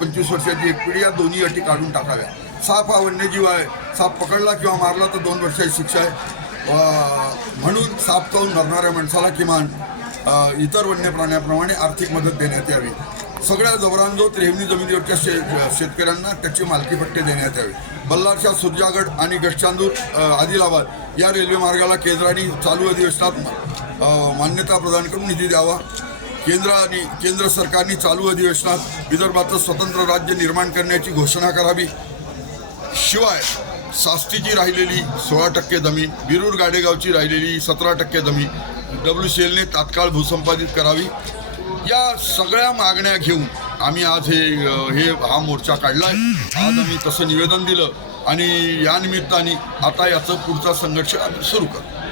पंचवीस वर्षाची एक पिढी या दोन्ही अटी काढून टाकाव्या. साप हा वन्यजीव आहे. साप पकडला किंवा मारला तर दोन वर्षाची शिक्षा आहे. म्हणून साप खाऊन मरणाऱ्या माणसाला किमान इतर वन्य प्राण्याप्रमाणे आर्थिक मदत देण्यात यावी. सगळ्या जवरांजोत रेवणी जमिनीवरच्या शे शेतकऱ्यांना त्याची मालकीपट्टे देण्यात यावे. बल्लारशा सुरजागड आणि गशचांदूर आदिलाबाद या रेल्वे मार्गाला केंद्राने चालू अधिवेशनात मान्यता प्रदान करून निधी द्यावा. केंद्र आणि केंद्र सरकारने चालू अधिवेशनात विदर्भाचं स्वतंत्र राज्य निर्माण करण्याची घोषणा करावी. शिवाय सास्तीची राहिलेली सोळा टक्के जमीन बिरूर गाडेगावची राहिलेली सतरा टक्के जमीन डब्ल्यू सी एलने तात्काळ भूसंपादित करावी. या सगळ्या मागण्या घेऊन आम्ही आज हे हे हा मोर्चा काढला आहे आज आम्ही तसं निवेदन दिलं. आणि या निमित्ताने आता याचं पुढचा संघर्ष आम्ही सुरू करू.